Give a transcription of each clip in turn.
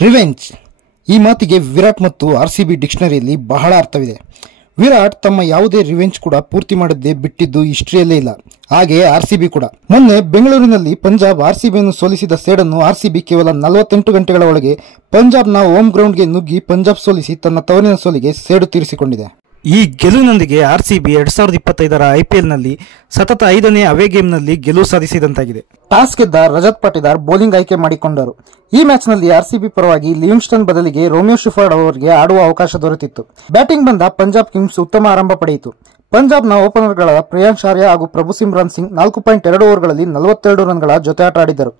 Revenge ಈ ಮಾತಿಗೆ ವಿರಾಟ್ ಮತ್ತು ಆರ್ಸಿಬಿ ಡಿಕ್ಷನರಿಯಲ್ಲಿ ಬಹಳ ಅರ್ಥವಿದೆ. ವಿರಾಟ್ ತಮ್ಮ ಯಾವುದೇ ರಿವೆಂಜ್ ಕೂಡ ಪೂರ್ತಿ ಮಾಡದೆ ಬಿಟ್ಟಿದ್ದು ಹಿಸ್ಟ್ರಿಯಲ್ಲೇ ಇಲ್ಲ. ಹಾಗೆ ಆರ್ಸಿಬಿ ಕೂಡ. ಮೊನ್ನೆ ಬೆಂಗಳೂರಿನಲ್ಲಿ ಪಂಜಾಬ್ ಆರ್ಸಿಬಿಯನ್ನು ಸೋಲಿಸಿದ ಸೇಡನ್ನು ಆರ್ಸಿಬಿ ಕೇವಲ 48 ಗಂಟೆಗಳ ಒಳಗೆ ಪಂಜಾಬ್ನ ಹೋಮ್ ಗ್ರೌಂಡ್ಗೆ ನುಗ್ಗಿ ಪಂಜಾಬ್ ಸೋಲಿಸಿ ತನ್ನ ತವರಿನ ಸೋಲಿಗೆ ಸೇಡು ತೀರಿಸಿಕೊಂಡಿದೆ. ಈ ಗೆಲುವಿನೊಂದಿಗೆ ಆರ್ಸಿಬಿ 2025ರ ಐಪಿಎಲ್ನಲ್ಲಿ ಸತತ 5ನೇ ಅವೇ ಗೇಮ್ನಲ್ಲಿ ಗೆಲುವು ಸಾಧಿಸಿದಂತಾಗಿದೆ. ಟಾಸ್ ಗೆದ್ದ ರಜತ್ ಪಾಟಿದಾರ್ ಬೌಲಿಂಗ್ ಆಯ್ಕೆ ಮಾಡಿಕೊಂಡರು. ಈ ಮ್ಯಾಚ್ನಲ್ಲಿ ಆರ್ಸಿಬಿ ಪರವಾಗಿ ಲಿವಿಂಗ್ಸ್ಟನ್ ಬದಲಿಗೆ ರೋಮಿಯೋ ಶಿಫರ್ಡ್ ಅವರಿಗೆ ಆಡುವ ಅವಕಾಶ ದೊರೆತಿತ್ತು. ಬ್ಯಾಟಿಂಗ್ ಬಂದ ಪಂಜಾಬ್ ಕಿಂಗ್ಸ್ ಉತ್ತಮ ಆರಂಭ ಪಡೆಯಿತು. ಪಂಜಾಬ್ನ ಓಪನರ್ಗಳಾದ ಪ್ರಿಯಾಂಶ್ ಆರ್ಯ ಹಾಗೂ ಪ್ರಭು ಸಿಮ್ರಾನ್ ಸಿಂಗ್ 4.2 ಓವರ್ಗಳಲ್ಲಿ 42 ರನ್ಗಳ ಜೊತೆ ಆಟ ಆಡಿದರು.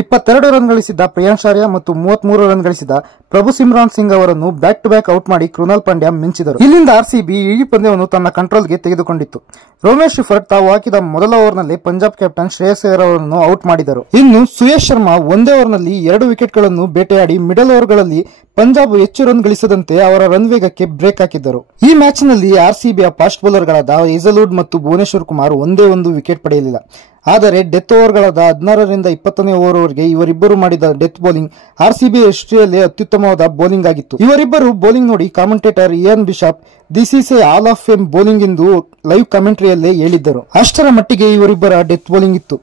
22 ರನ್ ಗಳಿಸಿದ್ದ ಪ್ರಿಯಾಂಶ್ ಆರ್ಯ ಮತ್ತು 33 ರನ್ ಗಳಿಸಿದ ಪ್ರಭು ಸಿಮ್ರಾನ್ ಸಿಂಗ್ ಅವರನ್ನು ಬ್ಯಾಕ್ ಟು ಬ್ಯಾಕ್ ಔಟ್ ಮಾಡಿ ಕೃನಾಲ್ ಪಾಂಡ್ಯ ಮಿಂಚಿದರು. ಇಲ್ಲಿಂದ ಆರ್ಸಿಬಿ ಇಡೀ ಪಂದ್ಯವನ್ನು ತನ್ನ ಕಂಟ್ರೋಲ್ಗೆ ತೆಗೆದುಕೊಂಡಿತ್ತು. ರೋಮಿಯೋ ಶಿಫರ್ಡ್ ತಾವು ಹಾಕಿದ ಮೊದಲ ಓವರ್ನಲ್ಲಿ ಪಂಜಾಬ್ ಕ್ಯಾಪ್ಟನ್ ಶ್ರೇಯಸ್ ಅಯ್ಯರ್ ಅವರನ್ನು ಔಟ್ ಮಾಡಿದರು. ಇನ್ನು ಸುಯೇಶ್ ಶರ್ಮಾ ಒಂದೇ ಓವರ್ನಲ್ಲಿ 2 ವಿಕೆಟ್ಗಳನ್ನು ಬೇಟೆಯಾಡಿ ಮಿಡಲ್ ಓವರ್ಗಳಲ್ಲಿ ಪಂಜಾಬ್ ಹೆಚ್ಚು ರನ್ ಗಳಿಸದಂತೆ ಅವರ ರನ್ ವೇಗಕ್ಕೆ ಬ್ರೇಕ್ ಹಾಕಿದ್ದರು. ಈ ಮ್ಯಾಚ್ನಲ್ಲಿ ಆರ್ಸಿಬಿಯ ಫಾಸ್ಟ್ ಬೌಲರ್ಗಳಾದ ಹೇಜಲ್ವುಡ್ ಮತ್ತು ಭುವನೇಶ್ವರ್ ಕುಮಾರ್ ಒಂದೇ ಒಂದು ವಿಕೆಟ್ ಪಡೆಯಲಿಲ್ಲ. ಆದರೆ ಡೆತ್ ಓವರ್ಗಳಾದ 16ರಿಂದ 20ನೇ ಓವರ್ವರೆಗೆ ಇವರಿಬ್ಬರು ಮಾಡಿದ ಡೆತ್ ಬೌಲಿಂಗ್ ಆರ್ಸಿಬಿ ಹಿಸ್ಟ್ರಿಯಲ್ಲೇ ಅತ್ಯುತ್ತಮವಾದ ಬೌಲಿಂಗ್ ಆಗಿತ್ತು. ಇವರಿಬ್ಬರು ಬೌಲಿಂಗ್ ನೋಡಿ commentator Ian bishop this is A hall of fame bowling ಎಂದು ಲೈವ್ ಕಾಮೆಂಟ್ರಿಯಲ್ಲೇ ಹೇಳಿದ್ದರು. ಅಷ್ಟರ ಮಟ್ಟಿಗೆ ಇವರಿಬ್ಬರ ಡೆತ್ ಬೌಲಿಂಗ್ ಇತ್ತು.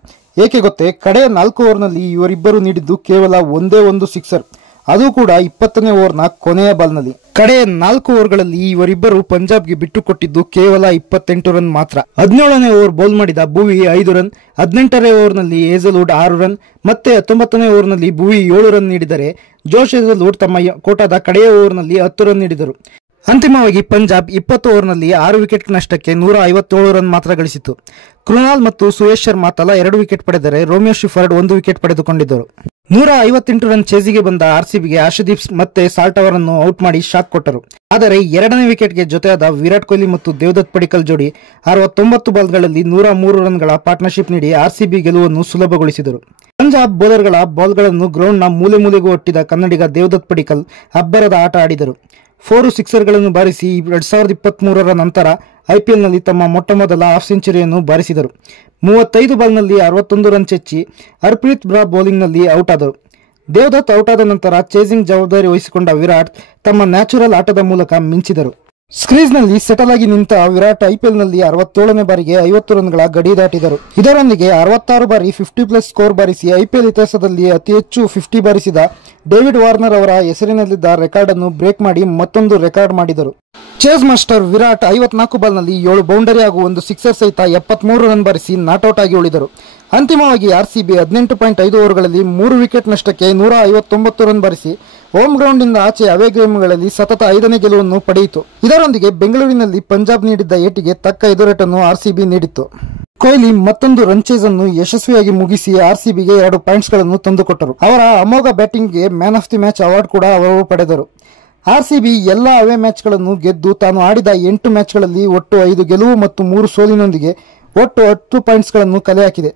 ಏಕೆ ಗೊತ್ತೇ, ಕಡೆಯ 4 ಓವರ್ನಲ್ಲಿ ಇವರಿಬ್ಬರು ನೀಡಿದ್ದು ಕೇವಲ ಒಂದೇ ಒಂದು ಸಿಕ್ಸರ್, ಅದು ಕೂಡ 20ನೇ ಓವರ್ನ ಕೊನೆಯ ಬಾಲ್ನಲ್ಲಿ. ಕಡೆಯ 4 ಓವರ್ಗಳಲ್ಲಿ ಇವರಿಬ್ಬರು ಪಂಜಾಬ್ಗೆ ಬಿಟ್ಟು ಕೊಟ್ಟಿದ್ದು ಕೇವಲ 28 ರನ್ ಮಾತ್ರ. 17ನೇ ಓವರ್ ಬೌಲ್ ಮಾಡಿದ ಭುವಿ 5 ರನ್, 18ನೇ ಓವರ್ನಲ್ಲಿ ಹೇಜಲ್ವುಡ್ 6 ರನ್, ಮತ್ತೆ 19ನೇ ಓವರ್ನಲ್ಲಿ ಭುವಿ 7 ರನ್ ನೀಡಿದರೆ ಜೋಶ್ ಹೇಜಲ್ವುಡ್ ತಮ್ಮ ಕೋಟಾದ ಕಡೆಯ ಓವರ್ನಲ್ಲಿ 10 ರನ್ ನೀಡಿದರು. ಅಂತಿಮವಾಗಿ ಪಂಜಾಬ್ 20 ಓವರ್ನಲ್ಲಿ 6 ವಿಕೆಟ್ ನಷ್ಟಕ್ಕೆ 157 ರನ್ ಮಾತ್ರ ಗಳಿಸಿತು. ಕೃನಾಲ್ ಮತ್ತು ಸುಯೇಶ್ ಶರ್ಮಾ ತಲಾ 2 ವಿಕೆಟ್ ಪಡೆದರೆ ರೋಮಿಯೋ ಶಿಫರ್ಡ್ 1 ವಿಕೆಟ್ ಪಡೆದುಕೊಂಡಿದ್ದರು. 158 ರನ್ ಚೇಸಿಗೆ ಬಂದ ಆರ್ಸಿಬಿಗೆ ಆರ್ಶದೀಪ್ ಮತ್ತೆ ಸಾಲ್ಟ್ ಅವರನ್ನು ಔಟ್ ಮಾಡಿ ಶಾಕ್ ಕೊಟ್ಟರು. ಆದರೆ 2ನೇ ವಿಕೆಟ್ಗೆ ಜೊತೆಯಾದ ವಿರಾಟ್ ಕೊಹ್ಲಿ ಮತ್ತು ದೇವದತ್ ಪಡಿಕ್ಕಲ್ ಜೋಡಿ 69 ಬಾಲ್ಗಳಲ್ಲಿ 103 ರನ್ಗಳ ಪಾರ್ಟ್ನರ್ಶಿಪ್ ನೀಡಿ ಆರ್ಸಿಬಿ ಗೆಲುವನ್ನು ಸುಲಭಗೊಳಿಸಿದರು. ಪಂಜಾಬ್ ಬೌಲರ್ಗಳ ಬಾಲ್ಗಳನ್ನು ಗ್ರೌಂಡ್ನ ಮೂಲೆ ಮೂಲೆಗೂ ಒಟ್ಟಿದ ಕನ್ನಡಿಗ ದೇವದತ್ ಪಡಿಕ್ಕಲ್ ಅಬ್ಬರದ ಆಟ ಆಡಿದರು. 4 ಸಿಕ್ಸರ್ಗಳನ್ನು ಬಾರಿಸಿ 2023ರ ನಂತರ ಐಪಿಎಲ್ನಲ್ಲಿ ತಮ್ಮ ಮೊಟ್ಟಮೊದಲ ಹಾಫ್ ಸೆಂಚುರಿಯನ್ನು ಬಾರಿಸಿದರು. 35 ಬಾಲ್ನಲ್ಲಿ 61 ರನ್ ಚೆಚ್ಚಿ ಹರ್ಪ್ರೀತ್ ಬ್ರಾ ಬೌಲಿಂಗ್ನಲ್ಲಿ ಔಟ್ ಆದರು. ದೇವದತ್ ಔಟ್ ಆದ ನಂತರ ಚೇಸಿಂಗ್ ಜವಾಬ್ದಾರಿ ವಹಿಸಿಕೊಂಡ ವಿರಾಟ್ ತಮ್ಮ ನ್ಯಾಚುರಲ್ ಆಟದ ಮೂಲಕ ಮಿಂಚಿದರು. ಸ್ಕ್ರೀಸ್ನಲ್ಲಿ ಸೆಟಲ್ ಆಗಿ ನಿಂತ ವಿರಾಟ್ ಐಪಿಎಲ್ನಲ್ಲಿ 67ನೇ ಬಾರಿಗೆ 50 ರನ್ಗಳ ಗಡಿ ದಾಟಿದರು. ಇದರೊಂದಿಗೆ 66 ಬಾರಿ 50+ ಸ್ಕೋರ್ ಬಾರಿಸಿ ಐಪಿಎಲ್ ಇತಿಹಾಸದಲ್ಲಿ ಅತಿ ಹೆಚ್ಚು 50 ಬಾರಿಸಿದ ಡೇವಿಡ್ ವಾರ್ನರ್ ಅವರ ಹೆಸರಿನಲ್ಲಿದ್ದ ರೆಕಾರ್ಡ್ ಅನ್ನು ಬ್ರೇಕ್ ಮಾಡಿ ಮತ್ತೊಂದು ರೆಕಾರ್ಡ್ ಮಾಡಿದರು. ಚೇಸ್ ಮಾಸ್ಟರ್ ವಿರಾಟ್ 54 ಬಾಲ್ನಲ್ಲಿ 7 ಬೌಂಡರಿ ಹಾಗೂ 1 ಸಿಕ್ಸರ್ ಸಹಿತ 73 ರನ್ ಬಾರಿಸಿ ನಾಟ್ಔಟ್ ಆಗಿ ಉಳಿದರು. ಅಂತಿಮವಾಗಿ ಆರ್ಸಿಬಿ 18.5 ಓವರ್ಗಳಲ್ಲಿ 3 ವಿಕೆಟ್ ನಷ್ಟಕ್ಕೆ 159 ರನ್ ಬಾರಿಸಿ ಹೋಮ್ ಗ್ರೌಂಡ್ ಇಂದ ಆಚೆ ಅವೇ ಗೇಮ್ಗಳಲ್ಲಿ ಸತತ 5ನೇ ಗೆಲುವನ್ನು ಪಡೆಯಿತು. ಇದರೊಂದಿಗೆ ಬೆಂಗಳೂರಿನಲ್ಲಿ ಪಂಜಾಬ್ ನೀಡಿದ್ದ ಏಟಿಗೆ ತಕ್ಕ ಎದುರೇಟನ್ನು ಆರ್ಸಿಬಿ ನೀಡಿತ್ತು. ಕೊಹ್ಲಿ ಮತ್ತೊಂದು ರನ್ ಚೇಸ್ ಅನ್ನು ಯಶಸ್ವಿಯಾಗಿ ಮುಗಿಸಿ ಆರ್ಸಿಬಿಗೆ 2 ಪಾಯಿಂಟ್ಸ್ಗಳನ್ನು ತಂದುಕೊಟ್ಟರು. ಅವರ ಅಮೋಘ ಬ್ಯಾಟಿಂಗ್ಗೆ man of the match award ಕೂಡ ಅವರು ಪಡೆದರು. ಆರ್ಸಿಬಿ ಎಲ್ಲ ಅವೇ ಮ್ಯಾಚ್ಗಳನ್ನು ಗೆದ್ದು ತಾನು ಆಡಿದ 8 ಮ್ಯಾಚ್ಗಳಲ್ಲಿ ಒಟ್ಟು 5 ಗೆಲುವು ಮತ್ತು 3 ಸೋಲಿನೊಂದಿಗೆ ಒಟ್ಟು 10 ಪಾಯಿಂಟ್ಸ್ಗಳನ್ನು ಕಲೆ ಹಾಕಿದೆ.